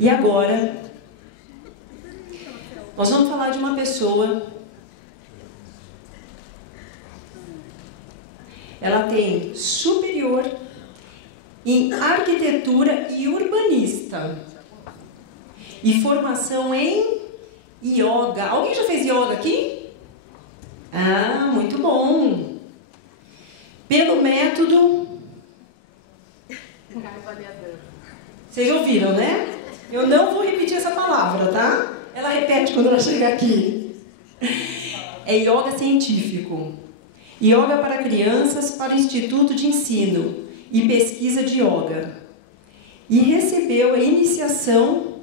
E agora, nós vamos falar de uma pessoa. Ela tem superior em arquitetura e urbanista. E formação em yoga. Alguém já fez yoga aqui? Ah, muito bom. Pelo método... Vocês ouviram, né? Eu não vou repetir essa palavra, tá? Ela repete quando ela chegar aqui. É yoga científico. Yoga para crianças para o Instituto de Ensino e Pesquisa de Yoga. E recebeu a iniciação,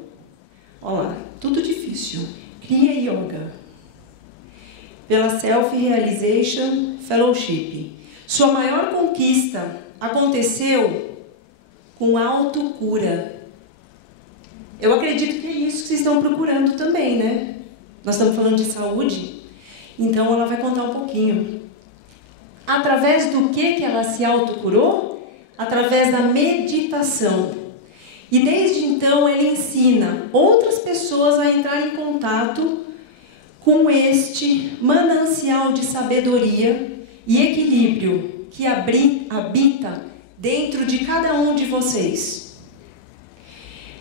olha lá, tudo difícil, Kriya Yoga, pela Self-Realization Fellowship. Sua maior conquista aconteceu com autocura. Eu acredito que é isso que vocês estão procurando também, né? Nós estamos falando de saúde, então ela vai contar um pouquinho. Através do que ela se autocurou? Através da meditação. E desde então ela ensina outras pessoas a entrar em contato com este manancial de sabedoria e equilíbrio que habita dentro de cada um de vocês.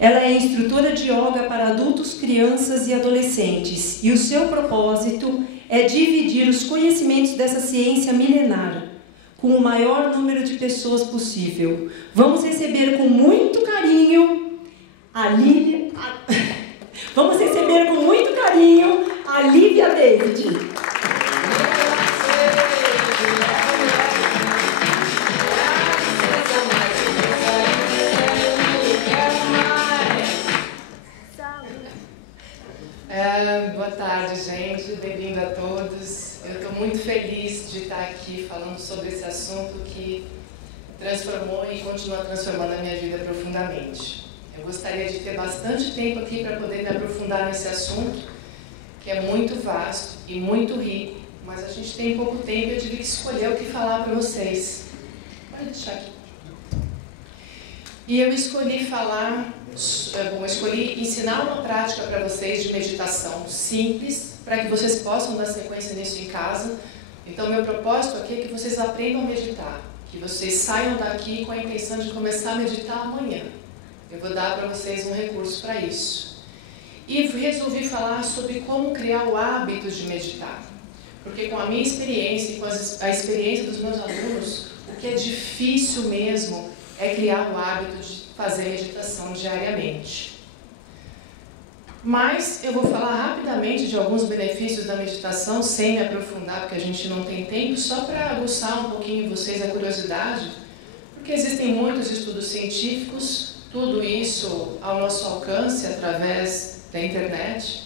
Ela é instrutora de yoga para adultos, crianças e adolescentes, e o seu propósito é dividir os conhecimentos dessa ciência milenar com o maior número de pessoas possível. Vamos receber com muito carinho a Lívia. Vamos receber com muito carinho a Lívia David. Boa tarde, gente. Bem-vindo a todos. Eu estou muito feliz de estar aqui falando sobre esse assunto que transformou e continua transformando a minha vida profundamente. Eu gostaria de ter bastante tempo aqui para poder me aprofundar nesse assunto, que é muito vasto e muito rico, mas a gente tem pouco tempo e eu tive que escolher o que falar para vocês. Pode deixar aqui. E eu escolhi escolhi ensinar uma prática para vocês de meditação simples, para que vocês possam dar sequência nisso em casa. Então, meu propósito aqui é que vocês aprendam a meditar, que vocês saiam daqui com a intenção de começar a meditar amanhã. Eu vou dar para vocês um recurso para isso. E resolvi falar sobre como criar o hábito de meditar, porque com a minha experiência e com a experiência dos meus alunos, o que é difícil mesmo é criar o hábito de fazer meditação diariamente. Mas eu vou falar rapidamente de alguns benefícios da meditação, sem me aprofundar, porque a gente não tem tempo, só para aguçar um pouquinho vocês a curiosidade, porque existem muitos estudos científicos, tudo isso ao nosso alcance através da internet,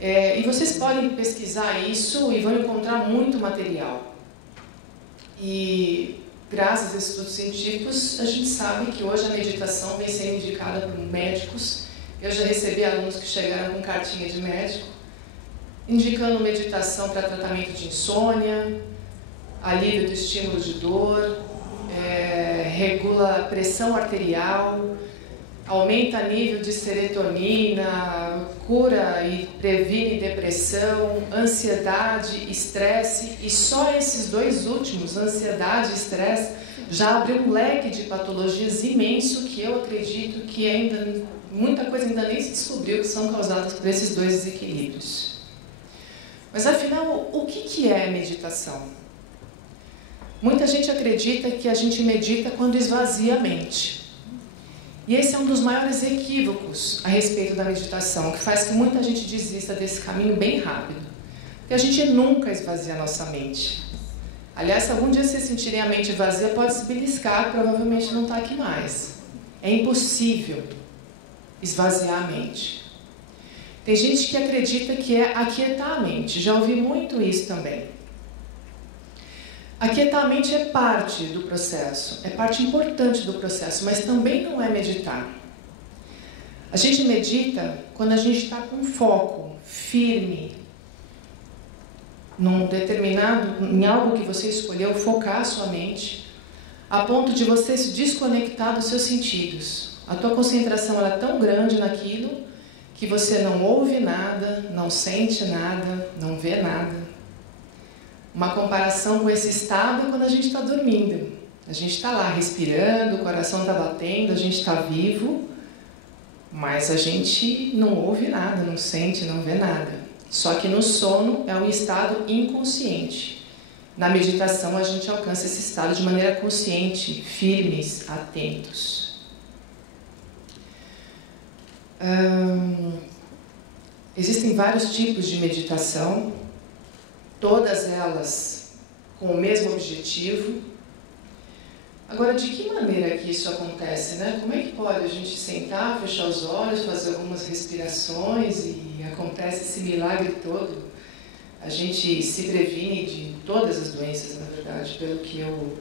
e vocês podem pesquisar isso e vão encontrar muito material. E graças a estudos científicos, a gente sabe que hoje a meditação vem sendo indicada por médicos. Eu já recebi alunos que chegaram com cartinha de médico, indicando meditação para tratamento de insônia, alívio do estímulo de dor, regula a pressão arterial, aumenta nível de serotonina, cura e previne depressão, ansiedade, estresse, e só esses dois últimos, ansiedade e estresse, já abre um leque de patologias imenso que eu acredito que ainda muita coisa ainda nem se descobriu que são causadas por esses dois desequilíbrios. Mas afinal, o que é meditação? Muita gente acredita que a gente medita quando esvazia a mente. E esse é um dos maiores equívocos a respeito da meditação, que faz que muita gente desista desse caminho bem rápido. Porque a gente nunca esvazia a nossa mente. Aliás, se algum dia vocês sentirem a mente vazia, pode se beliscar, provavelmente não está aqui mais. É impossível esvaziar a mente. Tem gente que acredita que é aquietar a mente. Já ouvi muito isso também. Aquietar a mente é parte do processo, é parte importante do processo, mas também não é meditar. A gente medita quando a gente está com foco firme em algo que você escolheu, focar a sua mente, a ponto de você se desconectar dos seus sentidos. A tua concentração ela é tão grande naquilo que você não ouve nada, não sente nada, não vê nada. Uma comparação com esse estado é quando a gente está dormindo. A gente está lá respirando, o coração está batendo, a gente está vivo, mas a gente não ouve nada, não sente, não vê nada. Só que no sono é um estado inconsciente. Na meditação a gente alcança esse estado de maneira consciente, firmes, atentos. Existem vários tipos de meditação, todas elas com o mesmo objetivo. Agora, de que maneira que isso acontece, né? Como é que pode a gente sentar, fechar os olhos, fazer algumas respirações e acontece esse milagre todo? A gente se previne de todas as doenças, na verdade, pelo que eu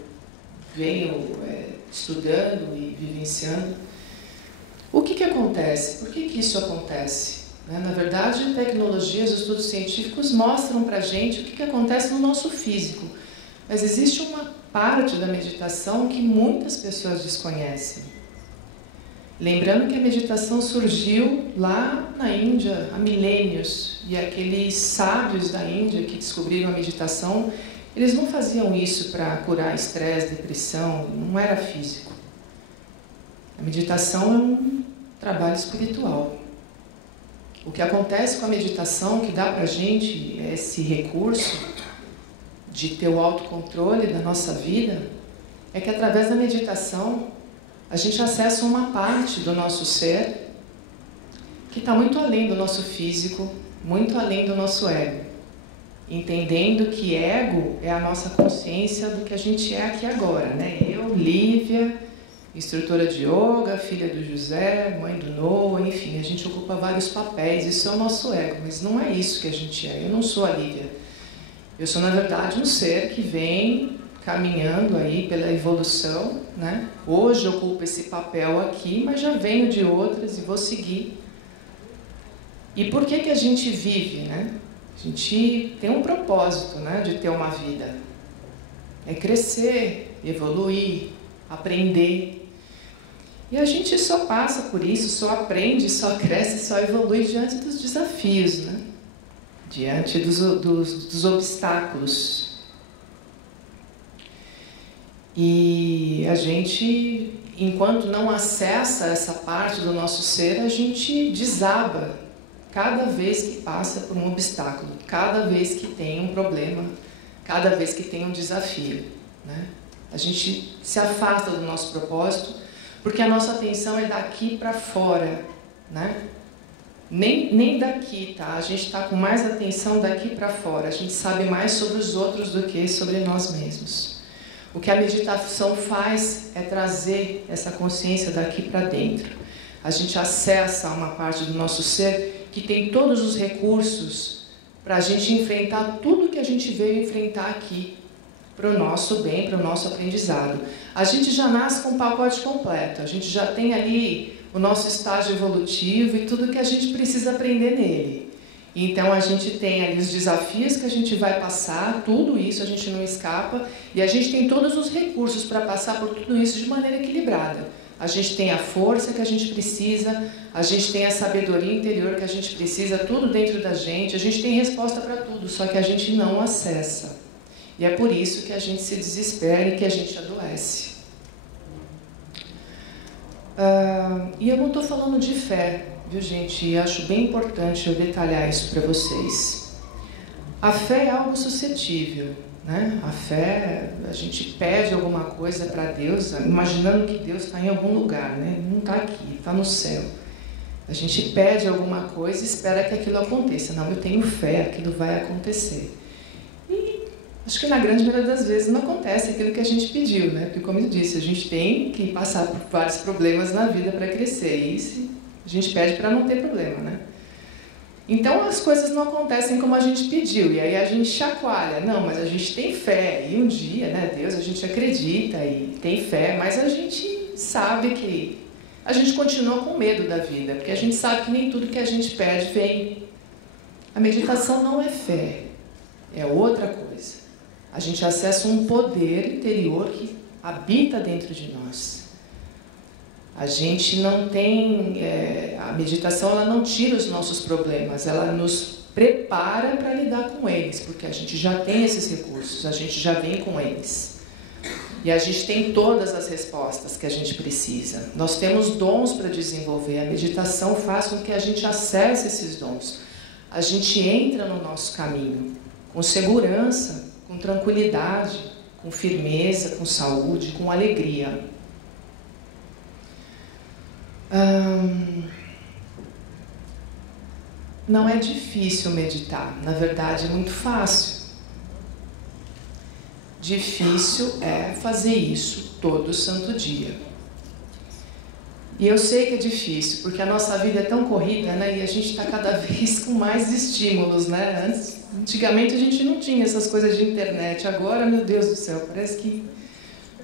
venho estudando e vivenciando. O que acontece? Por que isso acontece? Na verdade, tecnologias, estudos científicos mostram para a gente o que acontece no nosso físico. Mas existe uma parte da meditação que muitas pessoas desconhecem. Lembrando que a meditação surgiu lá na Índia há milênios, e aqueles sábios da Índia que descobriram a meditação, eles não faziam isso para curar estresse, depressão, não era físico. A meditação é um trabalho espiritual. O que acontece com a meditação, que dá para a gente esse recurso de ter o autocontrole da nossa vida, é que através da meditação a gente acessa uma parte do nosso ser que está muito além do nosso físico, muito além do nosso ego. Entendendo que ego é a nossa consciência do que a gente é aqui agora, né? Eu, Lívia, instrutora de yoga, filha do José, mãe do Noah, enfim, a gente ocupa vários papéis, isso é o nosso ego, mas não é isso que a gente é. Eu não sou a Lívia. Eu sou, na verdade, um ser que vem caminhando aí pela evolução, né? Hoje eu ocupo esse papel aqui, mas já venho de outras e vou seguir. E por que a gente vive, né? A gente tem um propósito, né, de ter uma vida. É crescer, evoluir, aprender. E a gente só passa por isso, só aprende, só cresce, só evolui diante dos desafios, né? Diante dos obstáculos. E a gente, enquanto não acessa essa parte do nosso ser, a gente desaba cada vez que passa por um obstáculo, cada vez que tem um problema, cada vez que tem um desafio, né? A gente se afasta do nosso propósito, porque a nossa atenção é daqui para fora, né? Nem daqui, tá? A gente está com mais atenção daqui para fora. A gente sabe mais sobre os outros do que sobre nós mesmos. O que a meditação faz é trazer essa consciência daqui para dentro. A gente acessa uma parte do nosso ser que tem todos os recursos para a gente enfrentar tudo que a gente veio enfrentar aqui, para o nosso bem, para o nosso aprendizado. A gente já nasce com o pacote completo, a gente já tem ali o nosso estágio evolutivo e tudo que a gente precisa aprender nele. Então a gente tem ali os desafios que a gente vai passar, tudo isso a gente não escapa, e a gente tem todos os recursos para passar por tudo isso de maneira equilibrada. A gente tem a força que a gente precisa, a gente tem a sabedoria interior que a gente precisa, tudo dentro da gente, a gente tem resposta para tudo, só que a gente não acessa. E é por isso que a gente se desespera e que a gente adoece. E eu não estou falando de fé, viu, gente? E acho bem importante eu detalhar isso para vocês. A fé é algo suscetível, né? A fé, a gente pede alguma coisa para Deus, imaginando que Deus está em algum lugar, né? Não está aqui, está no céu. A gente pede alguma coisa e espera que aquilo aconteça. Não, eu tenho fé, aquilo vai acontecer. E acho que na grande maioria das vezes não acontece aquilo que a gente pediu, né? Porque, como eu disse, a gente tem que passar por vários problemas na vida para crescer. E a gente pede para não ter problema, né? Então as coisas não acontecem como a gente pediu. E aí a gente chacoalha. Não, mas a gente tem fé. E um dia, né, Deus, a gente acredita e tem fé. Mas a gente sabe que a gente continua com medo da vida. Porque a gente sabe que nem tudo que a gente pede vem. A meditação não é fé. É outra coisa. A gente acessa um poder interior que habita dentro de nós. A gente não tem... a meditação ela não tira os nossos problemas, ela nos prepara para lidar com eles, porque a gente já tem esses recursos, a gente já vem com eles. E a gente tem todas as respostas que a gente precisa. Nós temos dons para desenvolver. A meditação faz com que a gente acesse esses dons. A gente entra no nosso caminho com segurança, com tranquilidade, com firmeza, com saúde, com alegria. Não é difícil meditar, na verdade é muito fácil. Difícil é fazer isso todo santo dia. E eu sei que é difícil, porque a nossa vida é tão corrida, né? E a gente está cada vez com mais estímulos, né? Antigamente a gente não tinha essas coisas de internet, agora, meu Deus do céu, parece que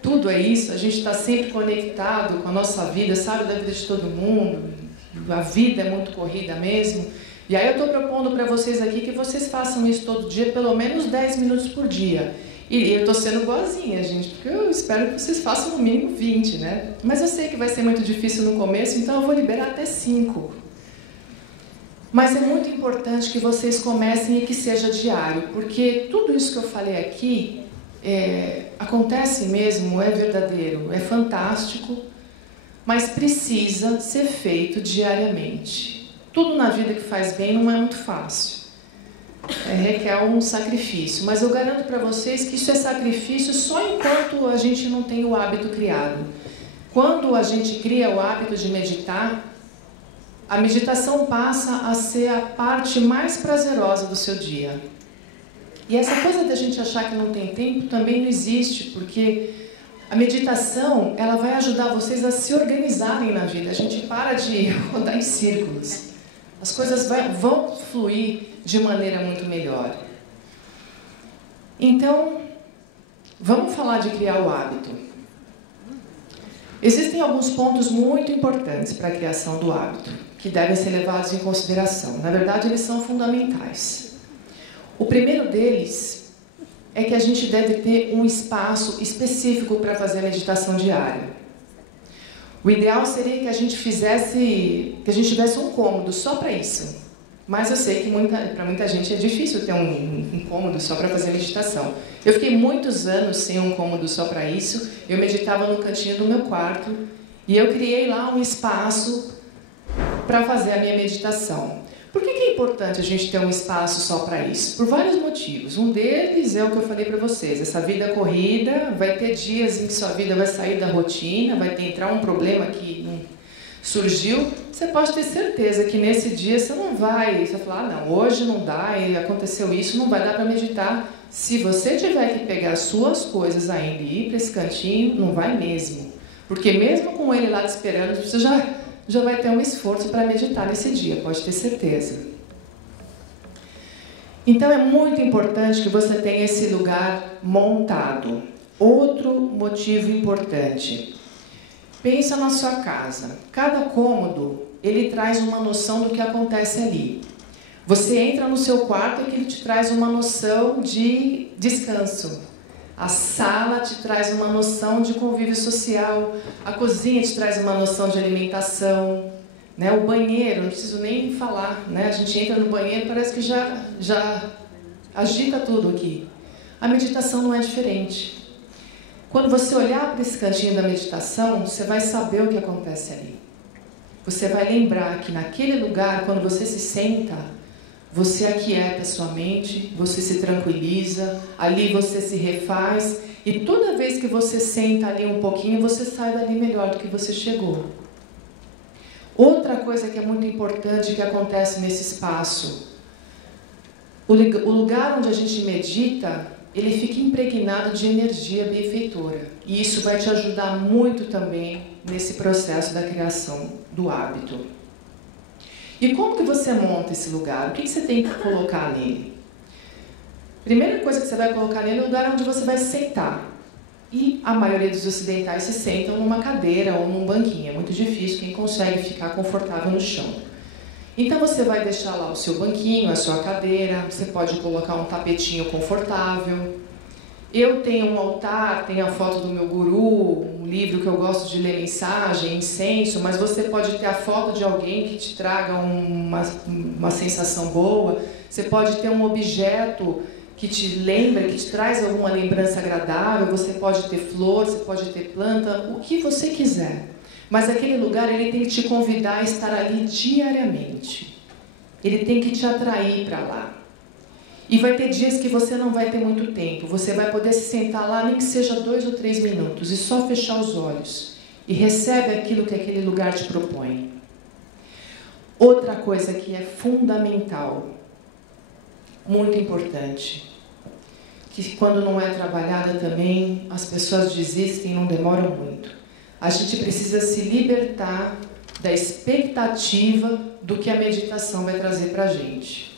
tudo é isso, a gente está sempre conectado com a nossa vida, sabe da vida de todo mundo, a vida é muito corrida mesmo. E aí eu estou propondo para vocês aqui que vocês façam isso todo dia, pelo menos 10 minutos por dia. E eu estou sendo boazinha, gente, porque eu espero que vocês façam no mínimo 20, né? Mas eu sei que vai ser muito difícil no começo, então eu vou liberar até 5. Mas é muito importante que vocês comecem e que seja diário, porque tudo isso que eu falei aqui acontece mesmo, é verdadeiro, é fantástico, mas precisa ser feito diariamente. Tudo na vida que faz bem não é muito fácil. Requer um sacrifício, mas eu garanto para vocês que isso é sacrifício só enquanto a gente não tem o hábito criado. Quando a gente cria o hábito de meditar, a meditação passa a ser a parte mais prazerosa do seu dia. E essa coisa da gente achar que não tem tempo também não existe, porque a meditação ela vai ajudar vocês a se organizarem na vida. A gente para de rodar em círculos. As coisas vão fluir de maneira muito melhor. Então, vamos falar de criar o hábito. Existem alguns pontos muito importantes para a criação do hábito, que devem ser levados em consideração. Na verdade, eles são fundamentais. O primeiro deles é que a gente deve ter um espaço específico para fazer a meditação diária. O ideal seria que a gente tivesse um cômodo só para isso. Mas eu sei que para muita gente é difícil ter um cômodo só para fazer meditação. Eu fiquei muitos anos sem um cômodo só para isso. Eu meditava no cantinho do meu quarto e eu criei lá um espaço para fazer a minha meditação. Por que é importante a gente ter um espaço só para isso? Por vários motivos. Um deles é o que eu falei para vocês. Essa vida corrida, vai ter dias em que sua vida vai sair da rotina, vai entrar um problema que surgiu. Você pode ter certeza que nesse dia você vai falar, não, hoje não dá, e aconteceu isso, não vai dar para meditar. Se você tiver que pegar suas coisas ainda e ir para esse cantinho, não vai mesmo. Porque mesmo com ele lá te esperando, você já vai ter um esforço para meditar nesse dia, pode ter certeza. Então é muito importante que você tenha esse lugar montado. Outro motivo importante. Pensa na sua casa. Cada cômodo, ele traz uma noção do que acontece ali. Você entra no seu quarto e ele te traz uma noção de descanso. A sala te traz uma noção de convívio social. A cozinha te traz uma noção de alimentação. Né? O banheiro, não preciso nem falar. Né? A gente entra no banheiro e parece que já agita tudo aqui. A meditação não é diferente. Quando você olhar para esse cantinho da meditação, você vai saber o que acontece ali. Você vai lembrar que naquele lugar, quando você se senta, você aquieta a sua mente, você se tranquiliza, ali você se refaz, e toda vez que você senta ali um pouquinho, você sai dali melhor do que você chegou. Outra coisa que é muito importante que acontece nesse espaço, o lugar onde a gente medita, ele fica impregnado de energia benfeitora. E isso vai te ajudar muito também nesse processo da criação do hábito. E como que você monta esse lugar? O que você tem que colocar nele? Primeira coisa que você vai colocar nele é o lugar onde você vai se sentar. E a maioria dos ocidentais se sentam numa cadeira ou num banquinho. É muito difícil quem consegue ficar confortável no chão. Então você vai deixar lá o seu banquinho, a sua cadeira, você pode colocar um tapetinho confortável. Eu tenho um altar, tenho a foto do meu guru, um livro que eu gosto de ler mensagem, incenso, mas você pode ter a foto de alguém que te traga uma sensação boa, você pode ter um objeto que te lembra, que te traz alguma lembrança agradável, você pode ter flor, você pode ter planta, o que você quiser. Mas aquele lugar, ele tem que te convidar a estar ali diariamente. Ele tem que te atrair para lá. E vai ter dias que você não vai ter muito tempo. Você vai poder se sentar lá, nem que seja 2 ou 3 minutos, e só fechar os olhos. E recebe aquilo que aquele lugar te propõe. Outra coisa que é fundamental, muito importante, que quando não é trabalhada também, as pessoas desistem e não demoram muito. A gente precisa se libertar da expectativa do que a meditação vai trazer para a gente.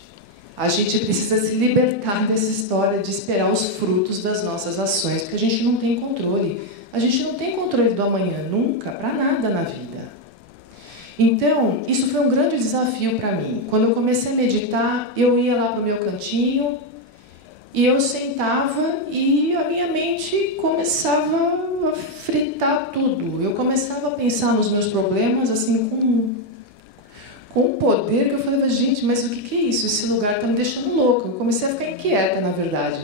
A gente precisa se libertar dessa história de esperar os frutos das nossas ações, porque a gente não tem controle. A gente não tem controle do amanhã, nunca, para nada na vida. Então, isso foi um grande desafio para mim. Quando eu comecei a meditar, eu ia lá para o meu cantinho e eu sentava e a minha mente começava a fritar tudo. Eu começava a pensar nos meus problemas assim com um poder que eu falava, gente, mas o que é isso? Esse lugar está me deixando louca. Eu comecei a ficar inquieta, na verdade.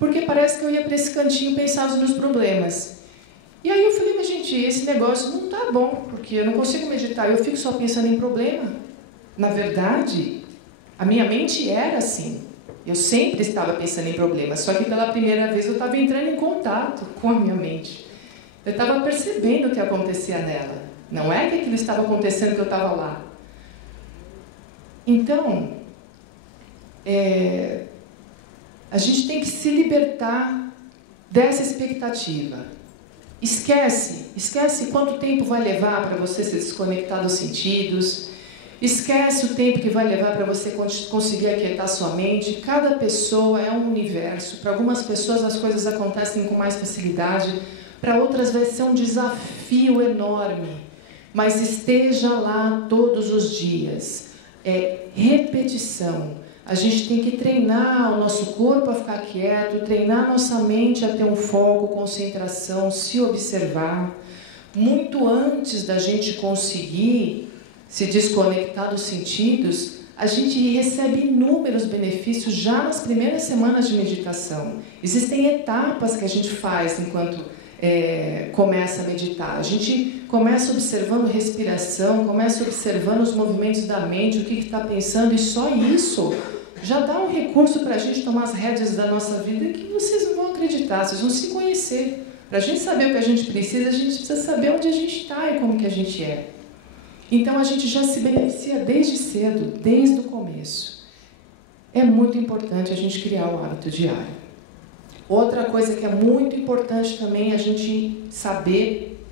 Porque parece que eu ia para esse cantinho pensar nos meus problemas. E aí eu falei, mas gente, esse negócio não está bom, porque eu não consigo meditar, eu fico só pensando em problema. Na verdade, a minha mente era assim. Eu sempre estava pensando em problemas, só que pela primeira vez eu estava entrando em contato com a minha mente. Eu estava percebendo o que acontecia nela. Não é que aquilo estava acontecendo que eu estava lá. Então, a gente tem que se libertar dessa expectativa. Esquece quanto tempo vai levar para você se desconectar dos sentidos. Esquece o tempo que vai levar para você conseguir aquietar sua mente. Cada pessoa é um universo. Para algumas pessoas as coisas acontecem com mais facilidade. Para outras vai ser um desafio enorme. Mas esteja lá todos os dias. É repetição. A gente tem que treinar o nosso corpo a ficar quieto, treinar a nossa mente a ter um foco, concentração, se observar. Muito antes da gente conseguir se desconectar dos sentidos, a gente recebe inúmeros benefícios já nas primeiras semanas de meditação. Existem etapas que a gente faz enquanto começa a meditar. A gente começa observando respiração, começa observando os movimentos da mente, o que está pensando, e só isso já dá um recurso para a gente tomar as rédeas da nossa vida que vocês não vão acreditar, vocês vão se conhecer. Para a gente saber o que a gente gente precisa saber onde a gente está e como que a gente é. Então a gente já se beneficia desde cedo, desde o começo. É muito importante a gente criar o hábito diário. Outra coisa que é muito importante também é a gente saber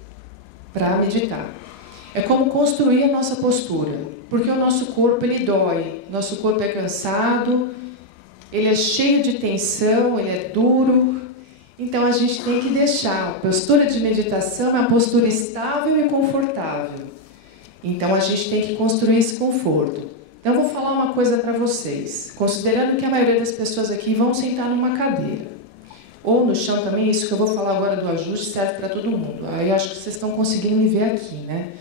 para meditar. É como construir a nossa postura. Porque o nosso corpo, ele dói. Nosso corpo é cansado, ele é cheio de tensão, ele é duro. Então a gente tem que deixar. A postura de meditação é uma postura estável e confortável. Então a gente tem que construir esse conforto. Então eu vou falar uma coisa para vocês. Considerando que a maioria das pessoas aqui vão sentar numa cadeira. Ou no chão também, isso que eu vou falar agora do ajuste serve para todo mundo. Aí acho que vocês estão conseguindo me ver aqui, né?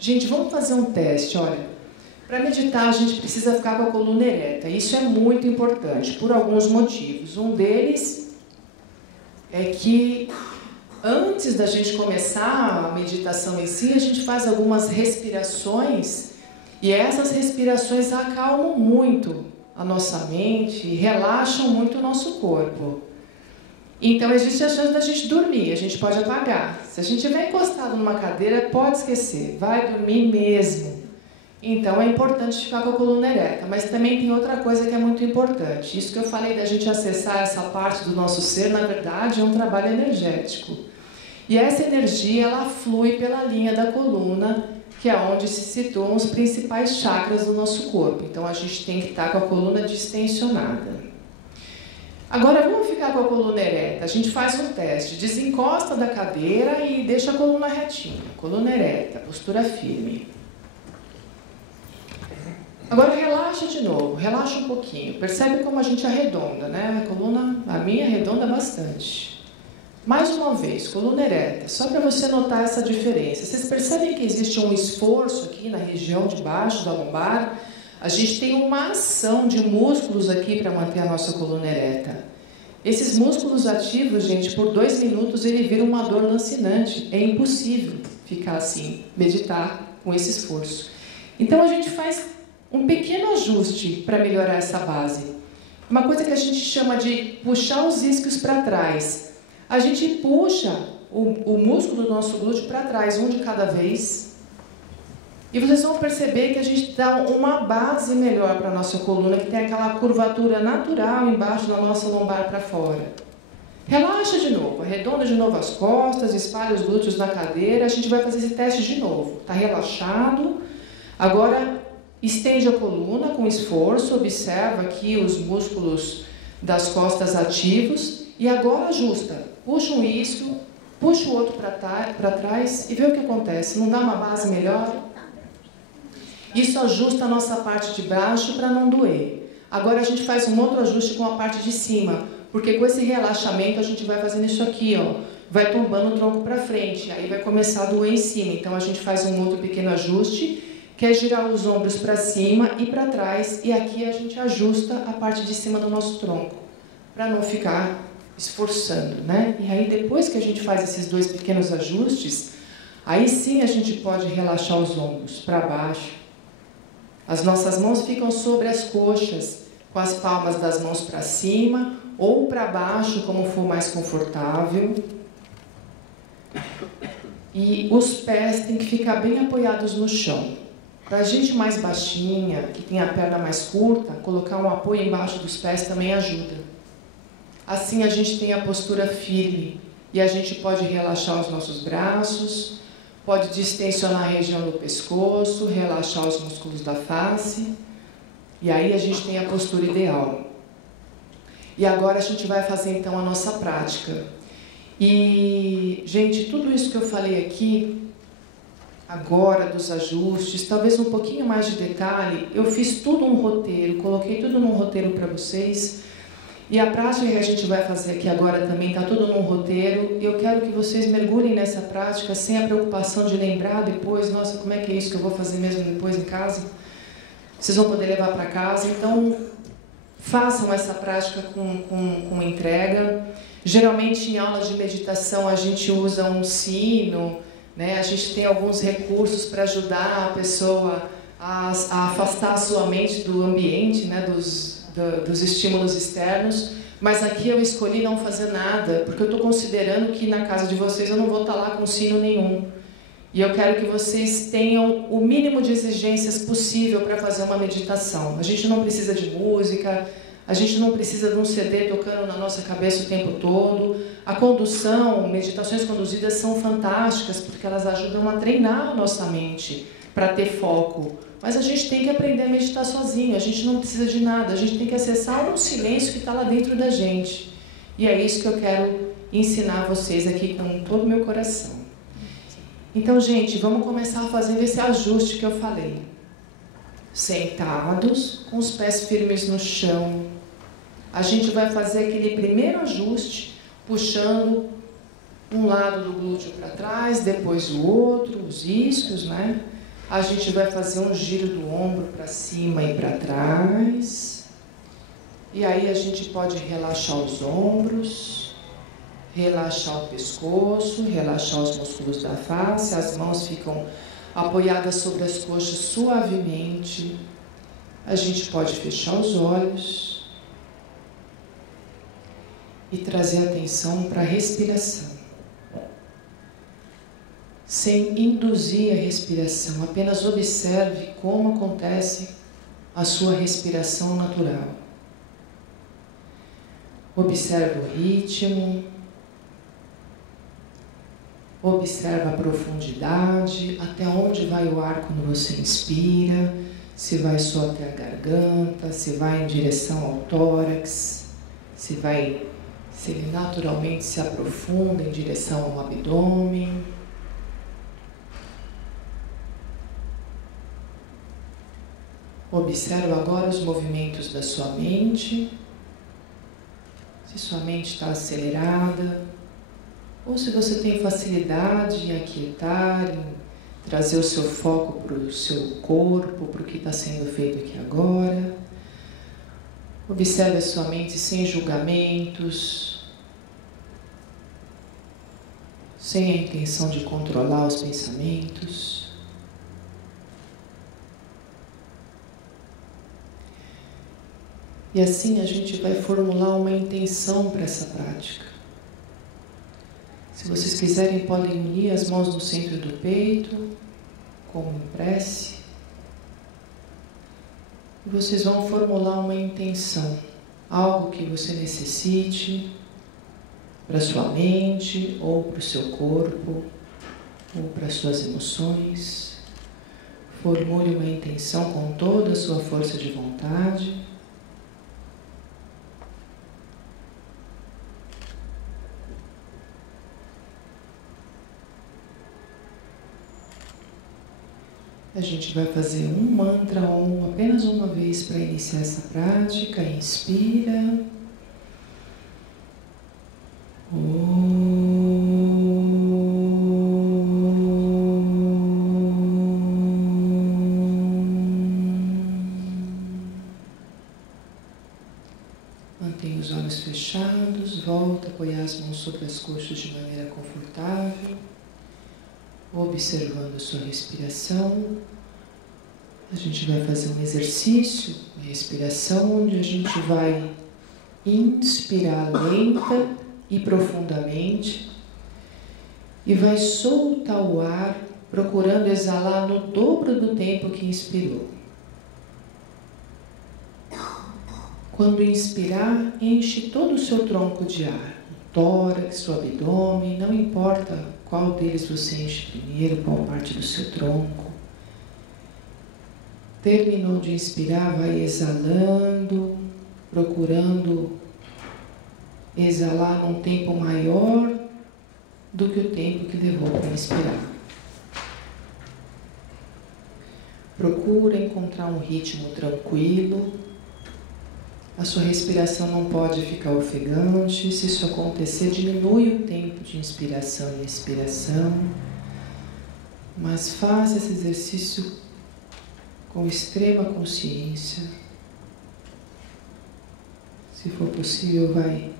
Gente, vamos fazer um teste, olha. Para meditar, a gente precisa ficar com a coluna ereta. Isso é muito importante, por alguns motivos. Um deles é que, antes da gente começar a meditação em si, a gente faz algumas respirações, e essas respirações acalmam muito a nossa mente e relaxam muito o nosso corpo. Então, existe a chance da gente dormir, a gente pode apagar. Se a gente estiver encostado numa cadeira, pode esquecer, vai dormir mesmo. Então, é importante ficar com a coluna ereta. Mas também tem outra coisa que é muito importante. Isso que eu falei da gente acessar essa parte do nosso ser, na verdade, é um trabalho energético. E essa energia, ela flui pela linha da coluna, que é onde se situam os principais chakras do nosso corpo. Então, a gente tem que estar com a coluna distensionada. Agora, vamos ficar com a coluna ereta. A gente faz um teste. Desencosta da cadeira e deixa a coluna retinha. Coluna ereta, postura firme. Agora relaxa de novo, relaxa um pouquinho. Percebe como a gente arredonda, né? A coluna, a minha arredonda bastante. Mais uma vez, coluna ereta, só para você notar essa diferença. Vocês percebem que existe um esforço aqui na região de baixo da lombar? A gente tem uma ação de músculos aqui para manter a nossa coluna ereta. Esses músculos ativos, gente, por 2 minutos ele vira uma dor lancinante. É impossível ficar assim, meditar com esse esforço. Então a gente faz um pequeno ajuste para melhorar essa base. Uma coisa que a gente chama de puxar os isquios para trás. A gente puxa o músculo do nosso glúteo para trás, um de cada vez. E vocês vão perceber que a gente dá uma base melhor para a nossa coluna, que tem aquela curvatura natural embaixo da nossa lombar para fora. Relaxa de novo, arredonda de novo as costas, espalha os glúteos na cadeira. A gente vai fazer esse teste de novo. Está relaxado. Agora, estende a coluna com esforço. Observa aqui os músculos das costas ativos. E agora ajusta. Puxa um isquio, puxa o outro para trás e vê o que acontece. Não dá uma base melhor? Isso ajusta a nossa parte de baixo para não doer. Agora a gente faz um outro ajuste com a parte de cima, porque com esse relaxamento a gente vai fazendo isso aqui, ó, vai tombando o tronco para frente, aí vai começar a doer em cima. Então a gente faz um outro pequeno ajuste, que é girar os ombros para cima e para trás, e aqui a gente ajusta a parte de cima do nosso tronco, para não ficar esforçando, né? E aí depois que a gente faz esses 2 pequenos ajustes, aí sim a gente pode relaxar os ombros para baixo. As nossas mãos ficam sobre as coxas, com as palmas das mãos para cima ou para baixo, como for mais confortável. E os pés têm que ficar bem apoiados no chão. Para a gente mais baixinha, que tem a perna mais curta, colocar um apoio embaixo dos pés também ajuda. Assim a gente tem a postura firme e a gente pode relaxar os nossos braços, pode distensionar a região do pescoço, relaxar os músculos da face, e aí a gente tem a postura ideal. E agora a gente vai fazer então a nossa prática. E, gente, tudo isso que eu falei aqui, agora dos ajustes, talvez um pouquinho mais de detalhe, eu fiz tudo um roteiro, coloquei tudo num roteiro para vocês. E a prática que a gente vai fazer aqui agora também está tudo num roteiro. Eu quero que vocês mergulhem nessa prática sem a preocupação de lembrar depois, nossa, como é que é isso que eu vou fazer mesmo depois em casa? Vocês vão poder levar para casa. Então, façam essa prática com entrega. Geralmente, em aulas de meditação, a gente usa um sino, né? A gente tem alguns recursos para ajudar a pessoa a afastar a sua mente do ambiente, né? Dos estímulos externos, mas aqui eu escolhi não fazer nada, porque eu estou considerando que na casa de vocês eu não vou estar lá com sino nenhum. E eu quero que vocês tenham o mínimo de exigências possível para fazer uma meditação. A gente não precisa de música, a gente não precisa de um CD tocando na nossa cabeça o tempo todo. A condução, meditações conduzidas são fantásticas, porque elas ajudam a treinar a nossa mente para ter foco. Mas a gente tem que aprender a meditar sozinho, a gente não precisa de nada, a gente tem que acessar um silêncio que está lá dentro da gente. E é isso que eu quero ensinar vocês aqui com todo o meu coração. Então, gente, vamos começar fazendo esse ajuste que eu falei. Sentados, com os pés firmes no chão. A gente vai fazer aquele primeiro ajuste, puxando um lado do glúteo para trás, depois o outro, os isquios, né? A gente vai fazer um giro do ombro para cima e para trás. E aí a gente pode relaxar os ombros, relaxar o pescoço, relaxar os músculos da face. As mãos ficam apoiadas sobre as coxas suavemente. A gente pode fechar os olhos e trazer atenção para a respiração. Sem induzir a respiração, apenas observe como acontece a sua respiração natural. Observe o ritmo, observe a profundidade, até onde vai o ar quando você inspira, se vai só até a garganta, se vai em direção ao tórax, se ele naturalmente se aprofunda em direção ao abdômen. Observa agora os movimentos da sua mente. Se sua mente está acelerada, ou se você tem facilidade em aquietar, em trazer o seu foco para o seu corpo, para o que está sendo feito aqui agora. Observe a sua mente sem julgamentos, sem a intenção de controlar os pensamentos. E assim a gente vai formular uma intenção para essa prática. Se vocês quiserem, podem unir as mãos no centro do peito, como em prece. E vocês vão formular uma intenção, algo que você necessite para sua mente, ou para o seu corpo, ou para suas emoções. Formule uma intenção com toda a sua força de vontade. A gente vai fazer um mantra Om apenas uma vez para iniciar essa prática. Inspira. Mantenha os olhos fechados. Volta a apoiar as mãos sobre as coxas de maneira confortável. Observando a sua respiração, a gente vai fazer um exercício de respiração onde a gente vai inspirar lenta e profundamente e vai soltar o ar, procurando exalar no dobro do tempo que inspirou. Quando inspirar, enche todo o seu tronco de ar, o tórax, o abdômen, não importa qual deles você enche primeiro, qual parte do seu tronco. Terminou de inspirar, vai exalando, procurando exalar num tempo maior do que o tempo que levou para inspirar. Procura encontrar um ritmo tranquilo. A sua respiração não pode ficar ofegante. Se isso acontecer, diminui o tempo de inspiração e expiração. Mas faça esse exercício com extrema consciência. Se for possível, vai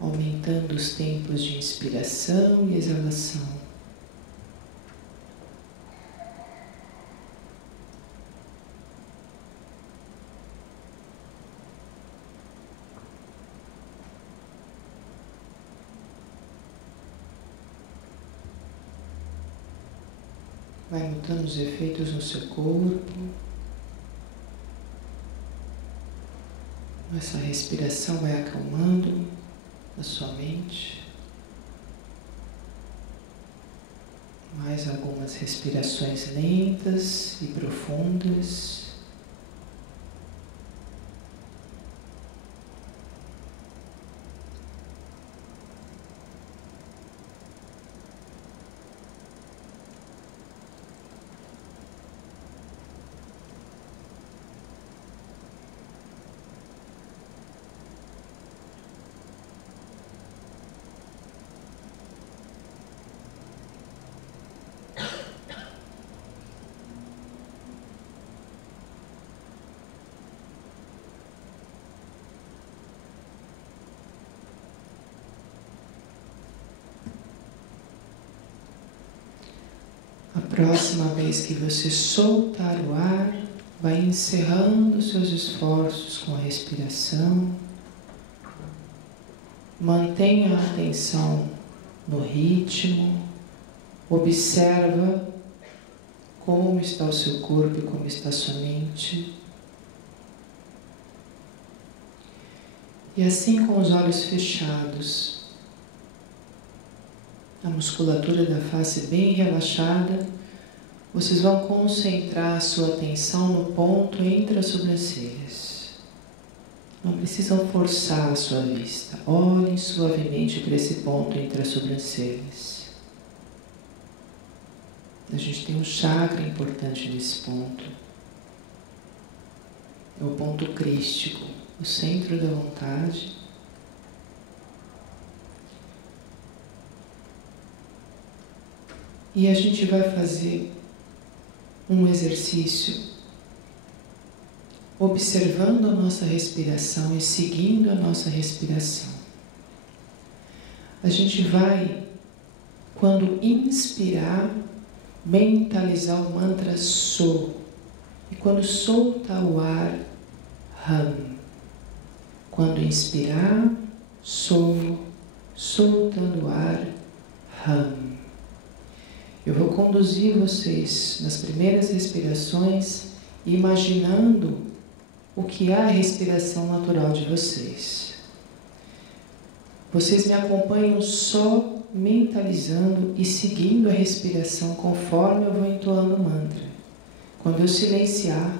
aumentando os tempos de inspiração e exalação. Vai notando os efeitos no seu corpo. Essa respiração vai acalmando a sua mente. Mais algumas respirações lentas e profundas. A próxima vez que você soltar o ar, vai encerrando seus esforços com a respiração. Mantenha a atenção no ritmo. Observa como está o seu corpo e como está a sua mente. E assim, com os olhos fechados, a musculatura da face bem relaxada, vocês vão concentrar a sua atenção no ponto entre as sobrancelhas. Não precisam forçar a sua vista. Olhem suavemente para esse ponto entre as sobrancelhas. A gente tem um chakra importante nesse ponto. é o ponto crístico, o centro da vontade. E a gente vai fazer um exercício observando a nossa respiração e seguindo a nossa respiração. A gente vai, quando inspirar, mentalizar o mantra So. E quando soltar o ar, Hum. Quando inspirar, So. Soltando o ar, Hum. Eu vou conduzir vocês nas primeiras respirações, imaginando o que é a respiração natural de vocês. Vocês me acompanham só mentalizando e seguindo a respiração conforme eu vou entoando o mantra. Quando eu silenciar,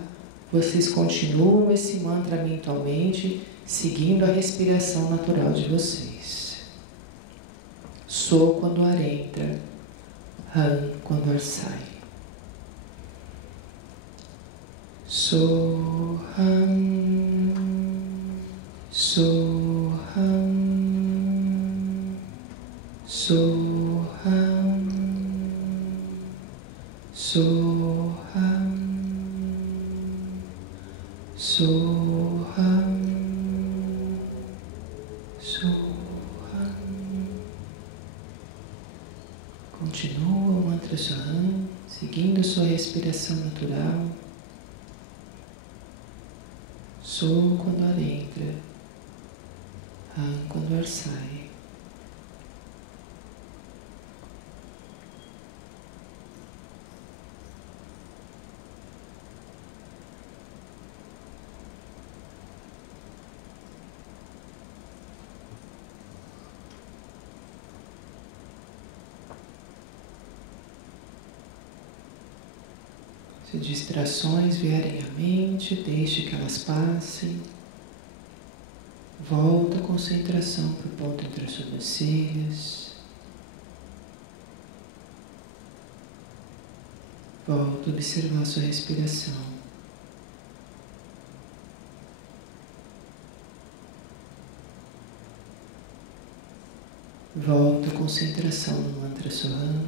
vocês continuam esse mantra mentalmente, seguindo a respiração natural de vocês. So quando o ar entra, Hum quando o ar sai. So Hum, So Hum, So Hum, So Hum, So Hum, So Hum. Continua o mantra Soham, seguindo a sua respiração natural. So quando o ar entra, Hum quando o ar sai. Se distrações vierem à mente, deixe que elas passem. Volta a concentração para o ponto entre as sobrancelhas. Volta a observar a sua respiração. Volta a concentração no mantra Soham.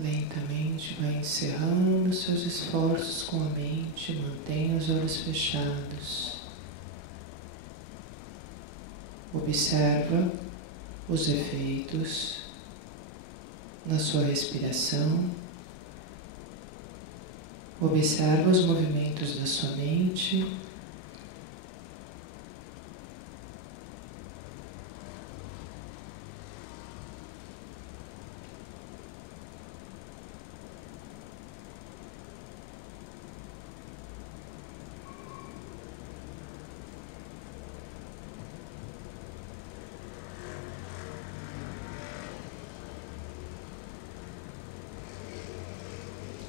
Lentamente vai encerrando seus esforços com a mente, mantenha os olhos fechados. Observa os efeitos na sua respiração. Observa os movimentos da sua mente.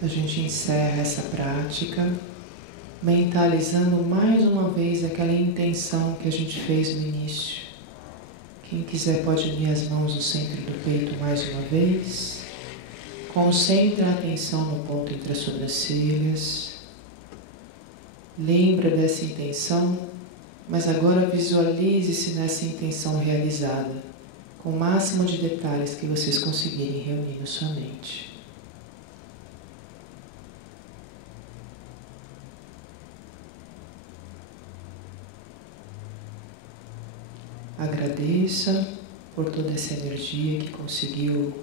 A gente encerra essa prática mentalizando mais uma vez aquela intenção que a gente fez no início, Quem quiser pode unir as mãos no centro do peito mais uma vez. Concentre a atenção no ponto entre as sobrancelhas. Lembra dessa intenção, mas agora visualize-se nessa intenção realizada, com o máximo de detalhes que vocês conseguirem reunir na sua mente. Agradeça por toda essa energia que conseguiu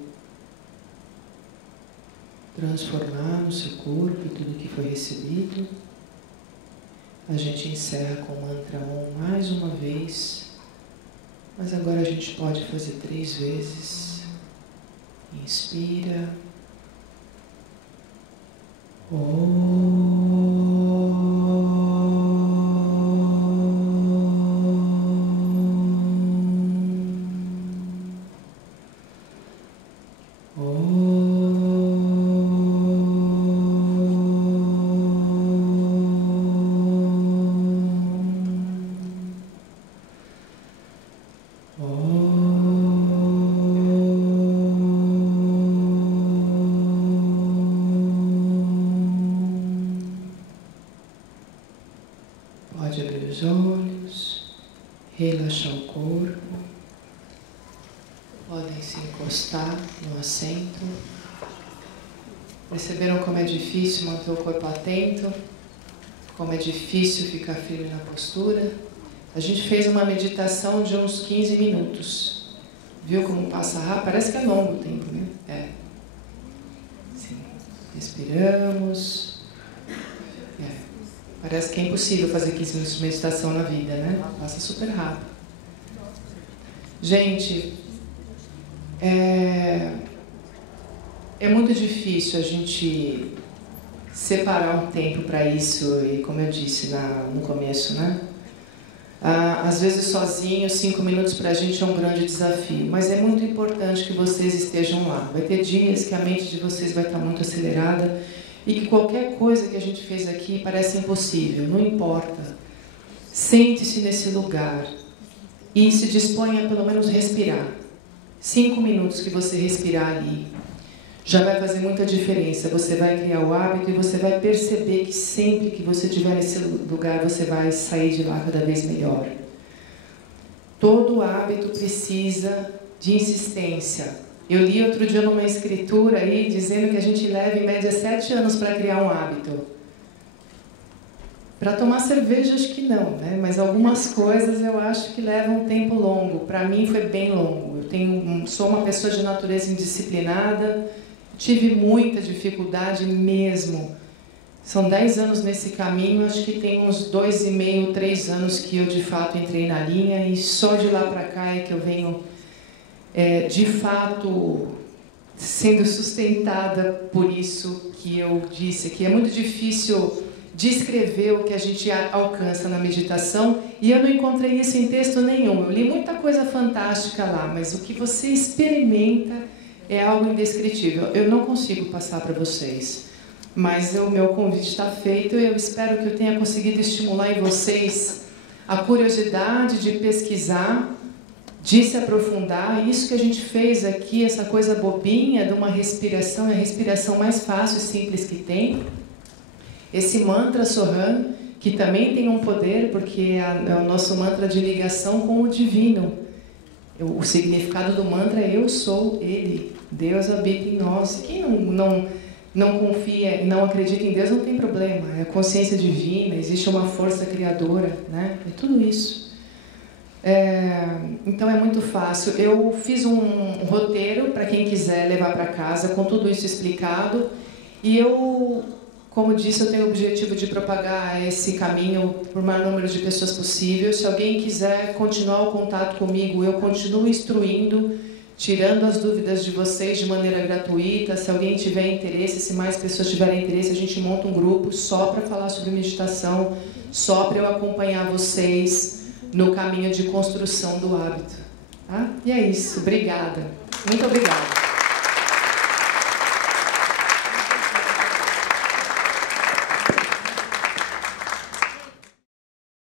transformar no seu corpo e tudo que foi recebido. A gente encerra com o mantra Om mais uma vez, mas agora a gente pode fazer 3 vezes. Inspira. Om. Pode abrir os olhos, relaxar o corpo, podem se encostar no assento. Perceberam como é difícil manter o corpo atento? Como é difícil ficar firme na postura? A gente fez uma meditação de uns 15 minutos. Viu como passa rápido? Parece que é longo o tempo, né? É. Sim. Respiramos. Parece que é impossível fazer 15 minutos de meditação na vida, né? Passa super rápido. Gente, é muito difícil a gente separar um tempo para isso, e como eu disse no começo, né? Às vezes sozinho, 5 minutos para a gente é um grande desafio, mas é muito importante que vocês estejam lá. Vai ter dias que a mente de vocês vai estar muito acelerada, e que qualquer coisa que a gente fez aqui parece impossível, não importa. Sente-se nesse lugar e se disponha a pelo menos respirar. 5 minutos que você respirar ali já vai fazer muita diferença. Você vai criar o hábito e você vai perceber que sempre que você estiver nesse lugar, você vai sair de lá cada vez melhor. Todo hábito precisa de insistência. Eu li outro dia numa escritura aí, dizendo que a gente leva em média 7 anos para criar um hábito. Para tomar cerveja, acho que não, né? Mas algumas coisas eu acho que levam um tempo longo. Para mim foi bem longo. Sou uma pessoa de natureza indisciplinada, tive muita dificuldade mesmo. São 10 anos nesse caminho, acho que tem uns 2,5, 3 anos que eu de fato entrei na linha, e só de lá para cá é que eu venho de fato sendo sustentada por isso que eu disse, que é muito difícil descrever o que a gente alcança na meditação, e eu não encontrei isso em texto nenhum. Eu li muita coisa fantástica lá, mas o que você experimenta é algo indescritível. Eu não consigo passar para vocês, mas o meu convite está feito, e eu espero que eu tenha conseguido estimular em vocês a curiosidade de pesquisar, de se aprofundar. Isso que a gente fez aqui, essa coisa bobinha de uma respiração, é a respiração mais fácil e simples que tem. Esse mantra Soham, que também tem um poder, porque é o nosso mantra de ligação com o divino. O significado do mantra é eu sou Ele, Deus habita em nós. Quem não confia e não acredita em Deus não tem problema, é a consciência divina, existe uma força criadora, né? É tudo isso. Então é muito fácil. Eu fiz um roteiro para quem quiser levar para casa, com tudo isso explicado, e eu, como disse, eu tenho o objetivo de propagar esse caminho para o maior número de pessoas possível. Se alguém quiser continuar o contato comigo, eu continuo instruindo, tirando as dúvidas de vocês de maneira gratuita. Se alguém tiver interesse, se mais pessoas tiverem interesse, a gente monta um grupo só para falar sobre meditação, só para eu acompanhar vocês no caminho de construção do hábito. Tá? E é isso. Obrigada. Muito obrigada.